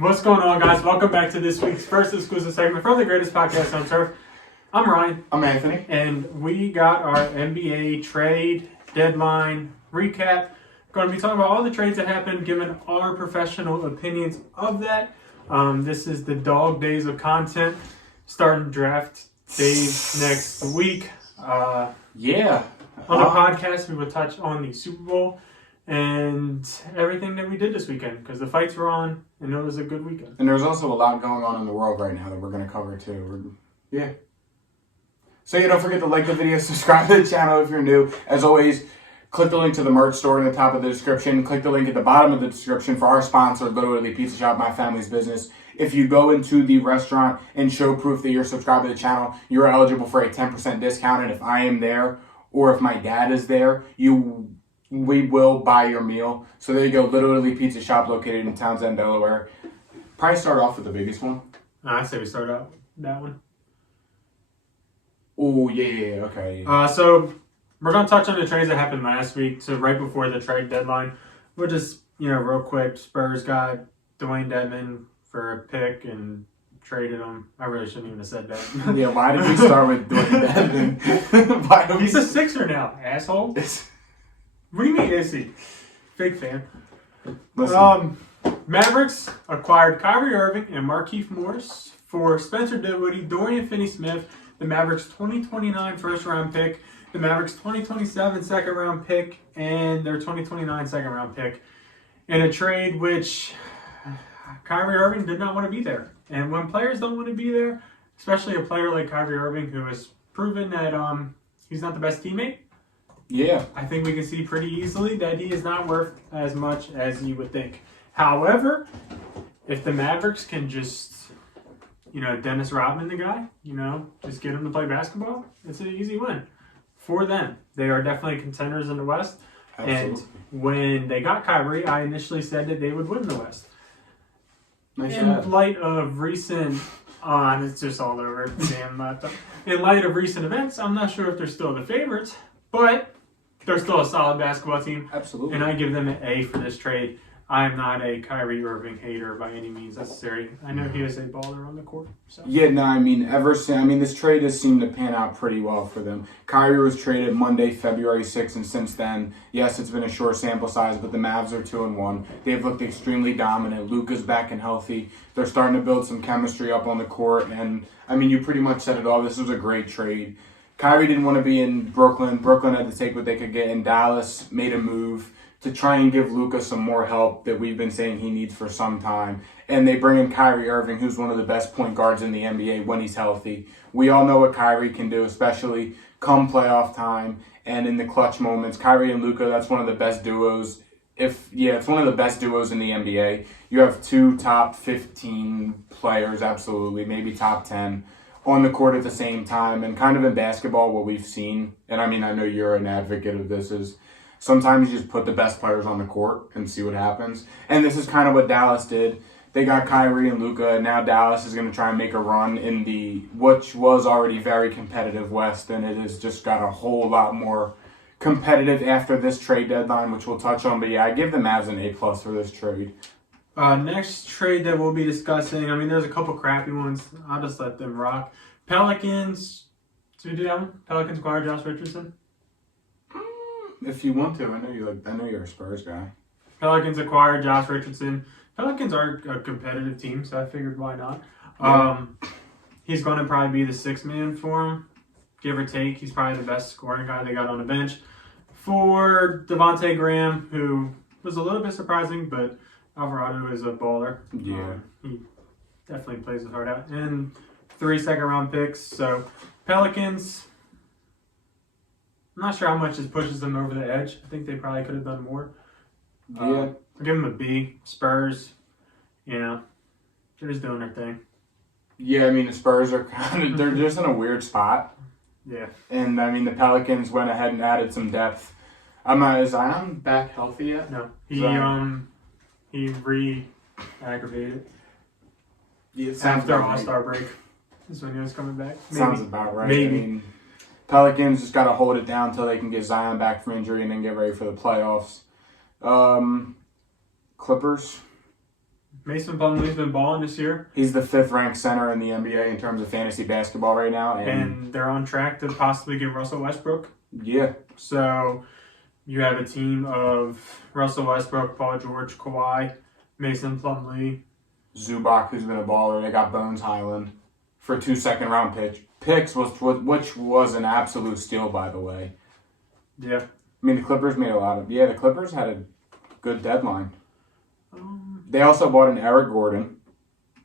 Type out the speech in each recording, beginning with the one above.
What's going on, guys? Welcome back to this week's first exclusive segment from the greatest podcast on turf. I'm Ryan. I'm Anthony. And we got our NBA trade deadline recap. Going to be talking about all the trades that happened, giving our professional opinions of that. This is the dog days of content. Starting draft days next week. On the podcast, we will touch on the Super Bowl and everything that we did this weekend, because the fights were on and it was a good weekend. And there's also a lot going on in the world right now that we're going to cover too. So don't forget to like the video, subscribe to the channel if you're new. As always, click the link to the merch store in the top of the description. Click the link at the bottom of the description for our sponsor, Literally Pizza Shop, my family's business. If you go into the restaurant and show proof that you're subscribed to the channel, you're eligible for a 10% discount. And if I am there or if my dad is there, we will buy your meal. So there you go, Literally Pizza Shop located in Townsend, Delaware. Probably start off with the biggest one. I'd say we start out with that one. Oh, yeah, okay. So we're going to touch on the trades that happened last week. So right before the trade deadline, we'll just, real quick, Spurs got Dwayne Dedmon for a pick and traded him. I really shouldn't even have said that. Yeah, why did we start with Dwayne Dedmon? He's a Sixer now, asshole. What do you mean, is he? Fake fan. Listen. Mavericks acquired Kyrie Irving and Markieff Morris for Spencer Dinwiddie, Dorian Finney-Smith, the Mavericks' 2029 first-round pick, the Mavericks' 2027 second-round pick, and their 2029 second-round pick, in a trade which Kyrie Irving did not want to be there. And when players don't want to be there, especially a player like Kyrie Irving, who has proven that he's not the best teammate, yeah, I think we can see pretty easily that he is not worth as much as you would think. However, if the Mavericks can just, Dennis Rodman the guy, just get him to play basketball, it's an easy win for them. They are definitely contenders in the West. Absolutely. And when they got Kyrie, I initially said that they would win the West. Nice In light of recent, it's just all over the damn laptop. In light of recent events, I'm not sure if they're still the favorites, but they're still a solid basketball team. Absolutely. And I give them an A for this trade. I am not a Kyrie Irving hater by any means necessary. I know he is a baller on the court. So. Yeah, no, this trade has seemed to pan out pretty well for them. Kyrie was traded Monday, February 6th, and since then, yes, it's been a short sample size, but the Mavs are 2-1. They've looked extremely dominant. Luka's back and healthy. They're starting to build some chemistry up on the court, and you pretty much said it all. This was a great trade. Kyrie didn't want to be in Brooklyn. Brooklyn had to take what they could get, and Dallas made a move to try and give Luka some more help that we've been saying he needs for some time. And they bring in Kyrie Irving, who's one of the best point guards in the NBA when he's healthy. We all know what Kyrie can do, especially come playoff time and in the clutch moments. Kyrie and Luka, that's one of the best duos. It's one of the best duos in the NBA. You have two top 15 players, absolutely, maybe top 10, on the court at the same time. And kind of in basketball, what we've seen, and I know you're an advocate of this, is sometimes you just put the best players on the court and see what happens. And this is kind of what Dallas did. They got Kyrie and Luka, and now Dallas is going to try and make a run in which was already very competitive West, and it has just got a whole lot more competitive after this trade deadline, which we'll touch on. But yeah, I give the Mavs an A+ for this trade. Next trade that we'll be discussing, there's a couple crappy ones. I'll just let them rock. Pelicans, should we do that one? Pelicans acquired Josh Richardson. If you want to, I know you're a Spurs guy. Pelicans acquired Josh Richardson. Pelicans are a competitive team, so I figured why not. Yeah. He's going to probably be the sixth man for him, give or take. He's probably the best scoring guy they got on the bench. For Devontae Graham, who was a little bit surprising, but Alvarado is a baller. Yeah. He definitely plays his heart out. And 3 second-round picks. So Pelicans, I'm not sure how much this pushes them over the edge. I think they probably could have done more. Yeah. I'll give them a B. Spurs, they're just doing their thing. Yeah, the Spurs are they're just in a weird spot. Yeah. And, the Pelicans went ahead and added some depth. Is Zion back healthy yet? No. He re-aggravated. Yeah, after All-Star break. Is when he was coming back. Maybe. Sounds about right. Maybe. Pelicans just got to hold it down until they can get Zion back from injury and then get ready for the playoffs. Clippers. Mason Plumlee's been balling this year. He's the 5th ranked center in the NBA in terms of fantasy basketball right now. And they're on track to possibly get Russell Westbrook. Yeah. So you have a team of Russell Westbrook, Paul George, Kawhi, Mason Plumlee. Zubac, who's been a baller. They got Bones Highland for 2 second-round picks, which was an absolute steal, by the way. Yeah. I mean, the Clippers made a lot of... Yeah, the Clippers had a good deadline. They also bought an Eric Gordon.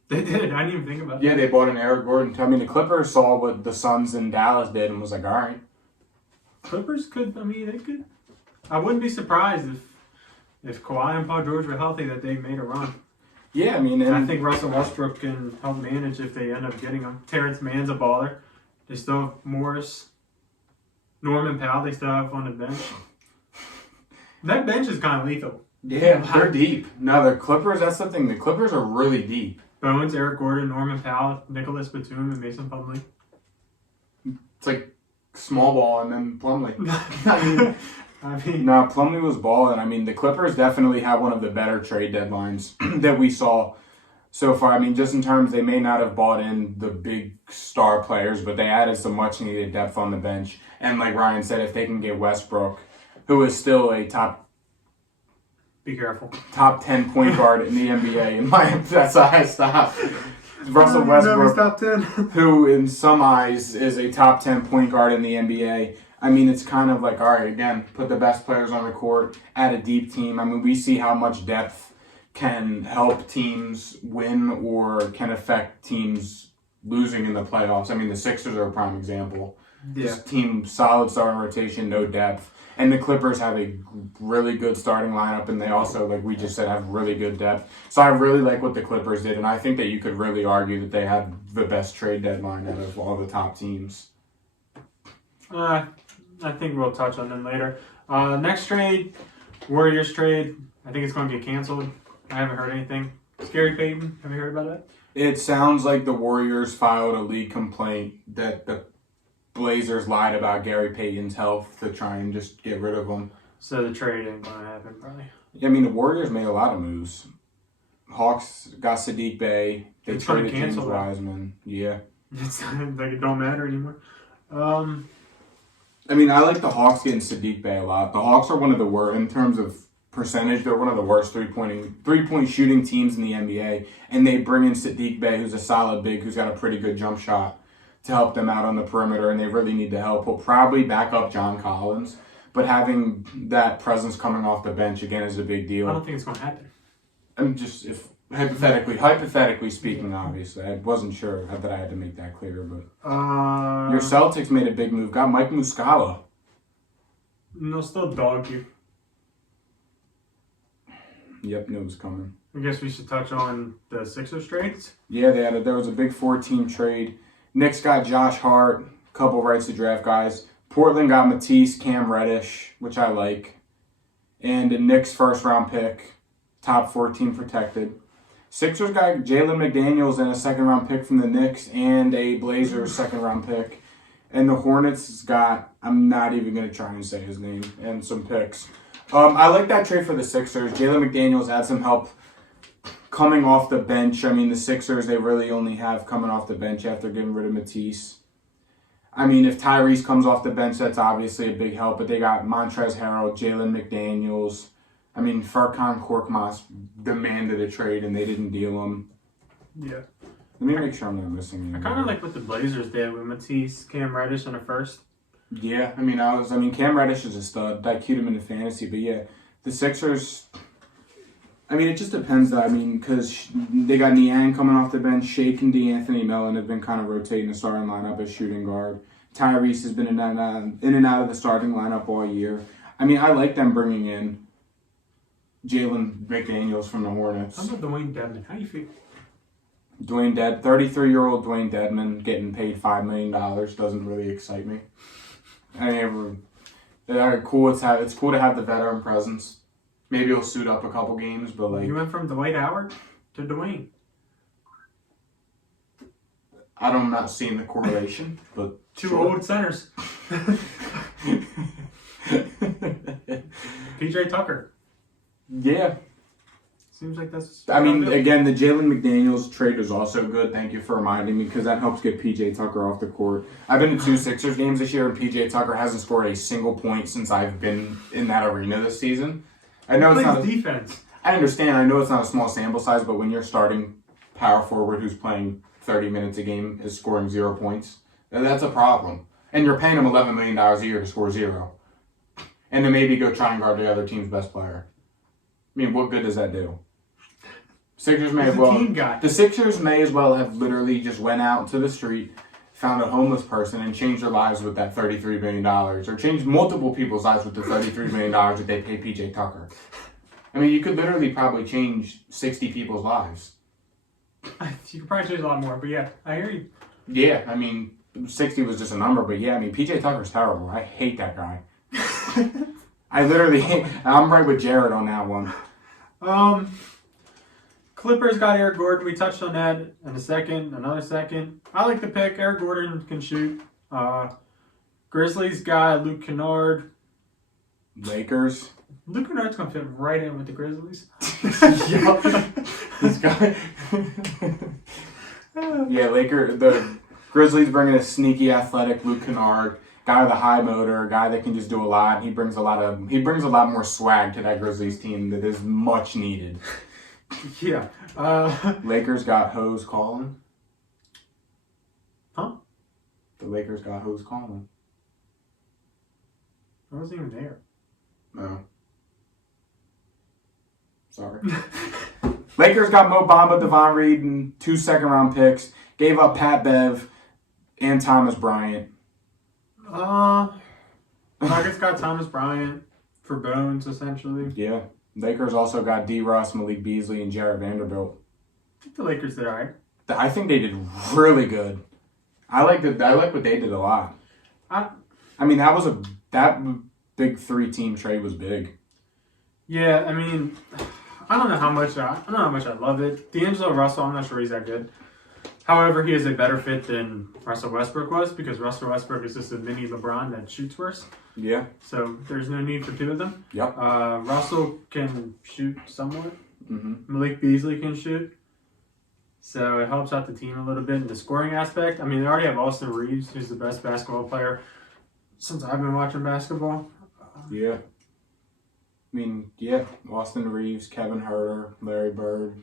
They did. I didn't even think about that. Yeah, they bought an Eric Gordon. I mean, the Clippers saw what the Suns in Dallas did and was like, all right. Clippers could, they could. I wouldn't be surprised if Kawhi and Paul George were healthy that they made a run. Yeah, I mean... I think Russell Westbrook can help manage if they end up getting him. Terrence Mann's a baller. They still have Morris. Norman Powell they still have on the bench. That bench is kind of lethal. Yeah, they're deep. No, the Clippers, that's the thing. The Clippers are really deep. Bones, Eric Gordon, Norman Powell, Nicholas Batum, and Mason Plumlee. It's like small ball and then Plumlee. I mean, No, Plumlee was balling. I mean, the Clippers definitely have one of the better trade deadlines that we saw so far. I mean, just in terms, they may not have bought in the big star players, but they added some much needed depth on the bench. And like Ryan said, if they can get Westbrook, who is still a be careful. top 10 point guard in the NBA, that's a high stop. Russell Westbrook, top 10. who in some eyes is a top 10 point guard in the NBA. I mean, it's kind of like, all right, again, put the best players on the court, add a deep team. I mean, we see how much depth can help teams win or can affect teams losing in the playoffs. I mean, the Sixers are a prime example. Yeah. This team, solid starting rotation, no depth. And the Clippers have a really good starting lineup, and they also, like we just said, have really good depth. So I really like what the Clippers did, and I think that you could really argue that they had the best trade deadline out of all the top teams. I think we'll touch on them later. Next trade, Warriors trade. I think it's going to get canceled. I haven't heard anything. Scary Payton, have you heard about that? It sounds like the Warriors filed a league complaint that the Blazers lied about Gary Payton's health to try and just get rid of him. So the trade ain't going to happen, probably. I mean, the Warriors made a lot of moves. Hawks got Sadiq Bey. They It's gonna traded James cancel that. Wiseman. Yeah. It's like it don't matter anymore. I mean, I like the Hawks getting Sadiq Bey a lot. The Hawks are one of the worst, in terms of percentage, they're one of the worst three-point shooting teams in the NBA. And they bring in Sadiq Bey, who's a solid big, who's got a pretty good jump shot to help them out on the perimeter, and they really need the help. He'll probably back up John Collins, but having that presence coming off the bench, again, is a big deal. I don't think it's going to happen. I'm just, if hypothetically speaking, obviously. I wasn't sure that I had to make that clear, but your Celtics made a big move. Got Mike Muscala. No, still dog you. Yep, knew it was coming. I guess we should touch on the Sixers trades. Yeah, there was a big 4-team trade. Knicks got Josh Hart, couple rights to draft guys. Portland got Matisse, Cam Reddish, which I like, and a Knicks first-round pick, top 14 protected. Sixers got Jalen McDaniels and a second-round pick from the Knicks and a Blazers second-round pick. And the Hornets got, I'm not even going to try and say his name, and some picks. I like that trade for the Sixers. Jalen McDaniels had some help coming off the bench. I mean, the Sixers, they really only have coming off the bench after getting rid of Matisse. I mean, if Tyrese comes off the bench, that's obviously a big help. But they got Montrezl Harrell, Jalen McDaniels. I mean, Furkan Korkmaz demanded a trade, and they didn't deal him. Yeah. Let me make sure I'm not missing anything. I kind of like what the Blazers did with Matisse, Cam Reddish, and a first. Yeah, I mean, Cam Reddish is a stud. I queued him into fantasy, but yeah, the Sixers. I mean, it just depends, though. I mean, because they got Niang coming off the bench. Shake and D'Anthony Mellon have been kind of rotating the starting lineup as shooting guard. Tyrese has been in and out of the starting lineup all year. I mean, I like them bringing in Jalen McDaniels from the Hornets. How about Dwayne Dedman? How do you feel? 33-year-old Dwayne Dedman getting paid $5 million doesn't really excite me. I mean, they're cool. It's cool to have the veteran presence. Maybe he'll suit up a couple games, but like... You went from Dwight Howard to Dwayne. I'm not seeing the correlation, but... Two sure. old centers. PJ Tucker. Yeah. Seems like that's. I mean, again, the Jalen McDaniels trade is also good. Thank you for reminding me because that helps get PJ Tucker off the court. I've been to 2 Sixers games this year, and PJ Tucker hasn't scored a single point since I've been in that arena this season. I know it's not defense. I understand. I know it's not a small sample size, but when you're starting power forward who's playing 30 minutes a game is scoring 0 points, that's a problem. And you're paying him $11 million a year to score 0, and then maybe go try and guard the other team's best player. I mean, what good does that do? Sixers may as well. The Sixers may as well have literally just went out to the street, found a homeless person, and changed their lives with that $33 million, or changed multiple people's lives with the $33 million that they pay PJ Tucker. I mean, you could literally probably change 60 people's lives. You could probably change a lot more, but yeah, I hear you. Yeah, I mean, 60 was just a number, but yeah, I mean, PJ Tucker's terrible. I hate that guy. I'm right with Jared on that one. Clippers got Eric Gordon. We touched on that in another second. I like the pick. Eric Gordon can shoot. Grizzlies got Luke Kennard. Lakers. Luke Kennard's going to fit right in with the Grizzlies. This guy. Yeah, the Grizzlies bringing a sneaky, athletic Luke Kennard, guy with a high motor, guy that can just do a lot. He brings a lot more swag to that Grizzlies team that is much needed. Yeah. Lakers got Hose calling. Huh? The Lakers got Hose calling. I wasn't even there. No. Sorry. Lakers got Mo Bamba, Devon Reed, and 2 second-round picks. Gave up Pat Bev and Thomas Bryant. Nuggets got Thomas Bryant for Bones, essentially. Yeah. Lakers also got D. Russ, Malik Beasley, and Jarrett Vanderbilt. I think the Lakers did all right. I think they did really good. I like what they did a lot. I mean, that big 3-team trade was big. Yeah, I mean, I don't know how much I love it. D'Angelo Russell, I'm not sure he's that good. However, he is a better fit than Russell Westbrook was because Russell Westbrook is just a mini LeBron that shoots worse. Yeah. So there's no need for 2 of them. Yep. Russell can shoot somewhat. Mm-hmm. Malik Beasley can shoot. So it helps out the team a little bit in the scoring aspect. I mean, they already have Austin Reeves, who's the best basketball player since I've been watching basketball. Yeah. I mean, yeah, Austin Reeves, Kevin Huerter, Larry Bird,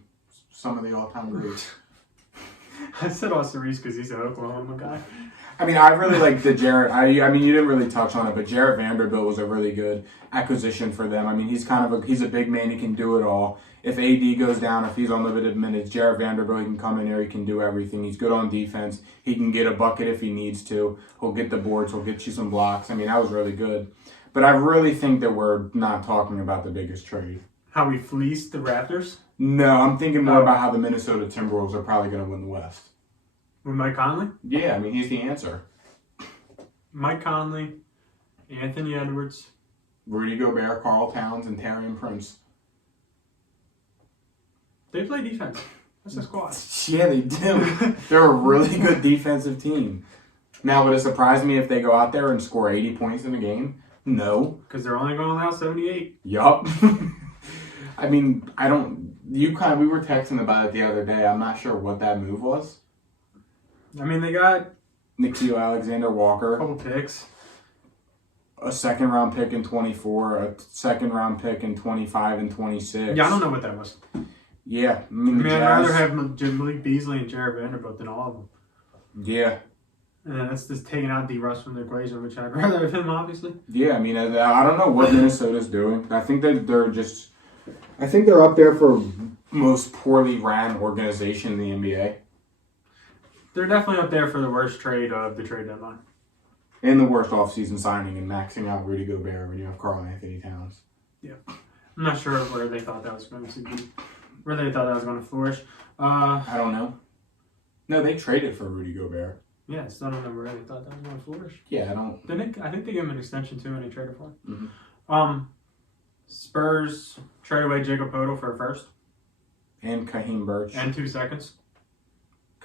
some of the all-time greats. I said Austin Reeves because he's an Oklahoma guy. I mean, I really like the Jarrett. I mean, you didn't really touch on it, but Jarrett Vanderbilt was a really good acquisition for them. I mean, he's a big man. He can do it all. If AD goes down, if he's on limited minutes, Jarrett Vanderbilt, he can come in there. He can do everything. He's good on defense. He can get a bucket if he needs to. He'll get the boards. He'll get you some blocks. I mean, that was really good. But I really think that we're not talking about the biggest trade. How we fleeced the Raptors? No, I'm thinking more about how the Minnesota Timberwolves are probably going to win the West. With Mike Conley? Yeah, I mean, he's the answer. Mike Conley, Anthony Edwards, Rudy Gobert, Karl Towns, and Taurean Prince. They play defense. That's a squad. Yeah, they do. They're a really good defensive team. Now, would it surprise me if they go out there and score 80 points in a game? No. Because they're only going to allow 78. Yup. I mean, we were texting about it the other day. I'm not sure what that move was. I mean, they got Nickeil Alexander-Walker. A couple picks. A second-round pick in 24. A second-round pick in 25 and 26. Yeah, I don't know what that was. Yeah. I mean I'd rather have Malik Beasley and Jarrett Vanderbilt than all of them. Yeah. And that's just taking out D. Russ from the equation, which I'd rather have him, obviously. Yeah, I mean, I don't know what Minnesota's doing. I think that they're up there for most poorly ran organization in the NBA. They're definitely up there for the worst trade of the trade deadline. And the worst offseason signing and maxing out Rudy Gobert when you have Karl Anthony Towns. Yeah. I'm not sure where they thought that was going to be. Where they thought that was going to flourish. I don't know. No, they traded for Rudy Gobert. Yeah, so I don't know where they thought that was going to flourish. Yeah, I think they gave him an extension too and they traded for him. Mm-hmm. Spurs trade away Jacob Poeltl for a first. And Kaheem Birch. And 2 seconds.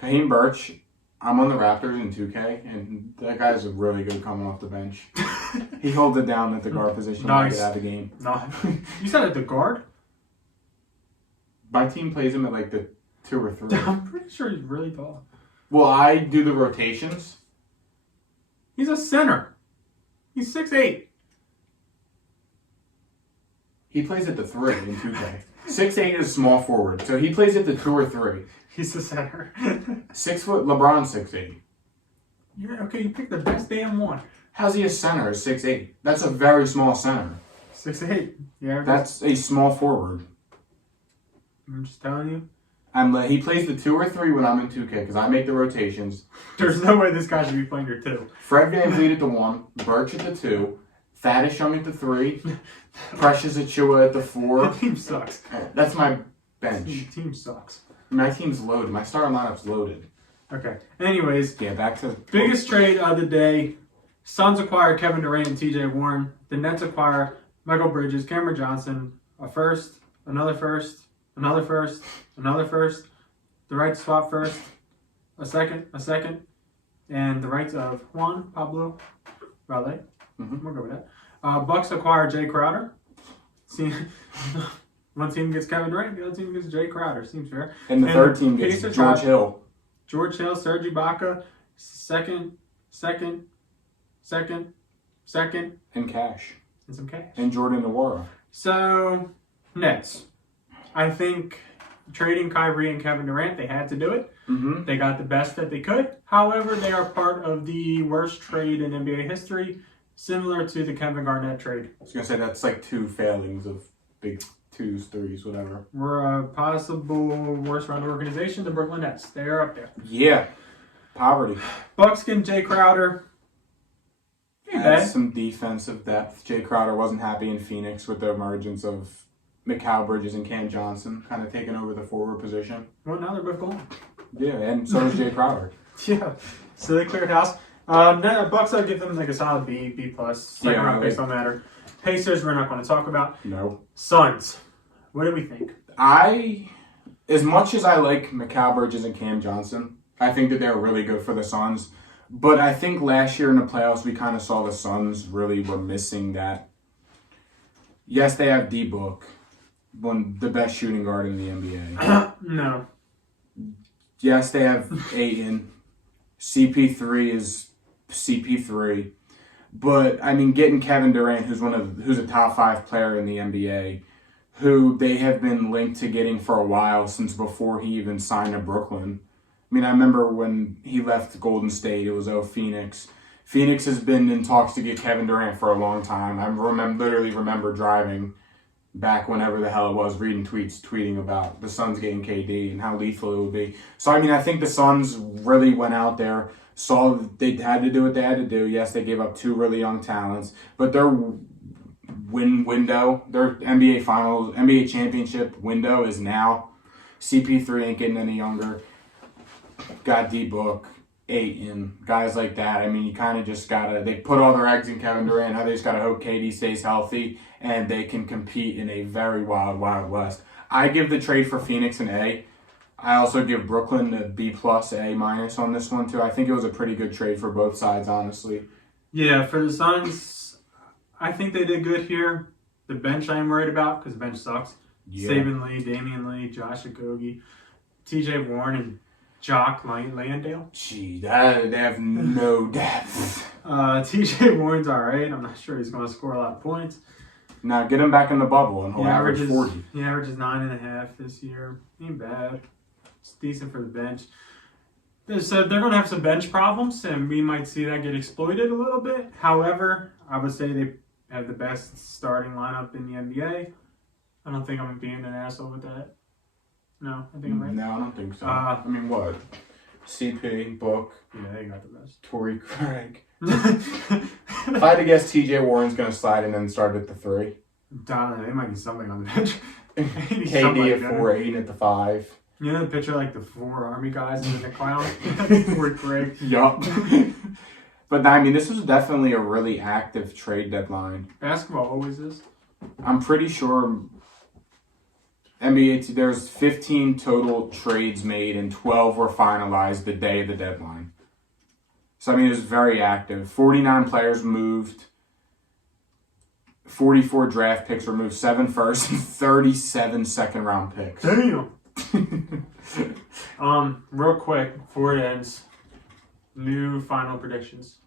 Kaheem Birch, I'm on the Raptors in 2K, and that guy's really good coming off the bench. He holds it down at the guard position to get out of the game. No. You said at the guard? My team plays him at like the 2 or 3. I'm pretty sure he's really tall. Well, I do the rotations. He's a center. He's 6'8". He plays at the 3 in 2K. 6'8" is small forward, so he plays at the 2 or 3. He's a center. 6 foot, LeBron's 6'8". Yeah, okay, you picked the best damn one. How's he a center at 6'8"? That's a very small center. 6'8". Yeah. That's a small forward. I'm just telling you. He plays the 2 or 3 when I'm in 2K because I make the rotations. There's no way this guy should be playing your 2. Fred VanVleet at the 1, Birch at the 2, Thaddeus Young at the 3, Precious Achua at the 4. The team sucks. That's my bench. The team sucks. My team's loaded. My starting lineup's loaded. Okay. Anyways, Yeah, back to biggest trade of the day. Suns acquire Kevin Durant and TJ Warren. The Nets acquire Michael Bridges, Cameron Johnson, a first, another first, another first, another first, the right to swap first, a second, and the rights of Juan Pablo Valle. We'll go with that. Bucks acquire Jay Crowder. See, one team gets Kevin Durant, the other team gets Jay Crowder. Seems fair. And the third team gets Pacers George have Hill. George Hill, Serge Ibaka, second, And cash. and some cash. And Jordan Nwora. So, Nets. I think trading Kyrie and Kevin Durant, they had to do it. Mm-hmm. They got the best that they could. However, they are part of the worst trade in NBA history, similar to the Kevin Garnett trade. I was going to say that's like 2 failings of big 2s, 3s, whatever. We're a possible worst run organization, the Brooklyn Nets. They are up there. Yeah. Poverty. Bucks getting Jay Crowder. Ain't Had bad. some defensive depth. Jay Crowder wasn't happy in Phoenix with the emergence of Mikal Bridges and Cam Johnson kind of taking over the forward position. Well, now they're both gone. Yeah, and so does Jay Crowder. Yeah. So they cleared house. Bucks, I'll give them like a solid B, B+. Second Yeah, round based on matter. Pacers, we're not going to talk about. No. Suns. What do we think? As much as I like Mikal Bridges and Cam Johnson, I think that they're really good for the Suns. But I think last year in the playoffs, we kind of saw the Suns really were missing that. Yes, they have D-Book, the best shooting guard in the NBA. No. Yes, they have Ayton. CP3 is CP3. But, I mean, getting Kevin Durant, who's a top 5 player in the NBA, who they have been linked to getting for a while since before he even signed to Brooklyn. I mean, I remember when he left Golden State, it was Phoenix. Phoenix has been in talks to get Kevin Durant for a long time. I literally remember driving back whenever the hell it was, reading tweeting about the Suns getting KD and how lethal it would be. So, I mean, I think the Suns really went out there, saw they had to do what they had to do. Yes, they gave up 2 really young talents, but their window, their NBA championship window is now. CP3 ain't getting any younger. Got D-Book, Ayton, guys like that. I mean, you kind of just they put all their eggs in Kevin Durant. Now they just got to hope KD stays healthy and they can compete in a very wild, wild West. I give the trade for Phoenix an A. I also give Brooklyn a B+, A- on this one too. I think it was a pretty good trade for both sides, honestly. Yeah, for the Suns, I think they did good here. The bench I'm worried about because the bench sucks. Yeah. Saban Lee, Damian Lee, Josh Okogie, TJ Warren, and Jock Landale. Gee, they have no depth. TJ Warren's all right. I'm not sure he's going to score a lot of points. Now get him back in the bubble and he'll average 40. He averages 9.5 this year. Ain't bad. It's decent for the bench. So they're going to have some bench problems, and we might see that get exploited a little bit. However, I would say they have the best starting lineup in the NBA. I don't think I'm being an asshole with that. No, I think I'm right. No, I don't think so. I mean, what? CP, Book, Yeah, they got the best. Torrey Craig. If I had to guess, TJ Warren's going to slide in and start at the 3. Don, they might need something on the bench. KD at 4, Ayton at the 5. You know the picture like the 4 Army guys and then the clown? Fort Craig. Yup. But I mean, this was definitely a really active trade deadline. Basketball always is. I'm pretty sure NBA, there's 15 total trades made and 12 were finalized the day of the deadline. So, I mean, it was very active. 49 players moved. 44 draft picks removed, 7 first and 37 second round picks. Damn. Real quick before it ends, new final predictions.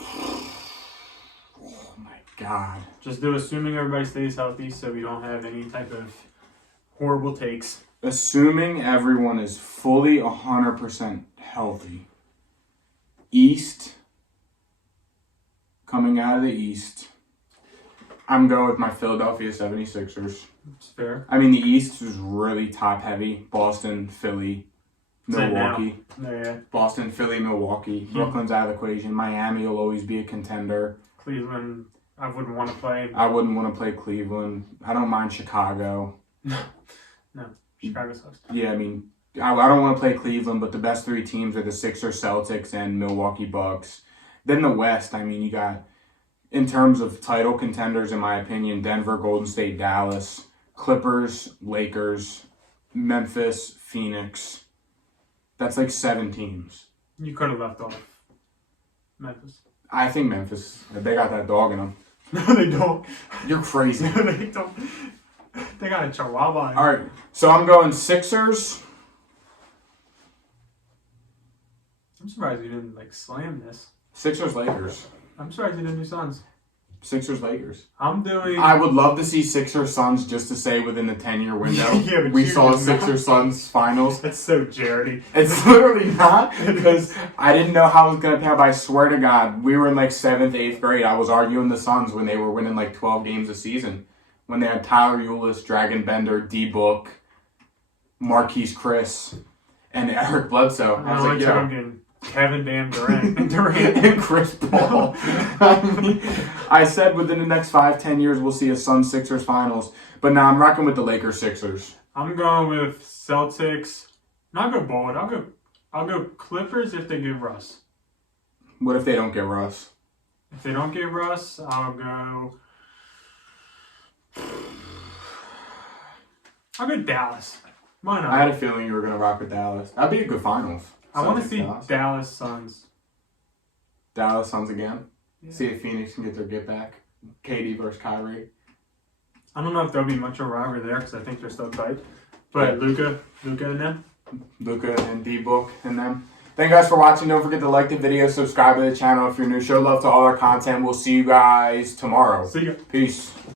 Oh my God. Just do assuming everybody stays healthy, so we don't have any type of horrible takes. Assuming everyone is fully 100% healthy. East, coming out of the East, I'm going with my Philadelphia 76ers. It's fair. I mean, the East is really top heavy. Boston, Philly, Milwaukee. Yeah. Boston, Philly, Milwaukee. Brooklyn's out of the equation. Miami will always be a contender. Cleveland, I wouldn't want to play. I wouldn't want to play Cleveland. I don't mind Chicago. No, Chicago sucks. Yeah, I mean, I don't want to play Cleveland, but the best 3 teams are the Sixers, Celtics, and Milwaukee Bucks. Then the West, I mean, you got, in terms of title contenders, in my opinion, Denver, Golden State, Dallas, Clippers, Lakers, Memphis, Phoenix. That's like 7 teams. You could have left off Memphis. I think Memphis, they got that dog in them. No, they don't. You're crazy. They don't. They got a chihuahua. All right, so I'm going Sixers. I'm surprised you didn't slam this. Sixers, Lakers. I'm surprised you didn't do Suns. Sixers, Lakers. I'm doing. I would love to see Sixers, Suns just to say within the 10-year window. Yeah, but we you saw would Sixers, Suns finals. That's so Jaredy. It's literally not, because I didn't know how it was going to pan out. But I swear to God, we were in 7th, 8th grade. I was arguing the Suns when they were winning 12 games a season. When they had Tyler Ulis, Dragon Bender, D-Book, Marquise Chris, and Eric Bledsoe. I was like, yo. Kevin Damn Durant. And Chris Paul. I said within the next 5-10 years we'll see a Suns Sixers finals. But now I'm rocking with the Lakers Sixers. I'm going with Celtics. Not go bold. I'll go Clippers if they get Russ. What if they don't get Russ? If they don't get Russ, I'll go Dallas. Why not? I had a feeling you were gonna rock with Dallas. That'd be a good finals. I want to see Dallas Suns. Dallas Suns again. Yeah. See if Phoenix can get their get back. KD versus Kyrie. I don't know if there'll be much of a rivalry there because I think they're still tight. But Luka and them. Luka and D-Book and them. Thank you guys for watching. Don't forget to like the video, subscribe to the channel if you're new. Show love to all our content. We'll see you guys tomorrow. See ya. Peace.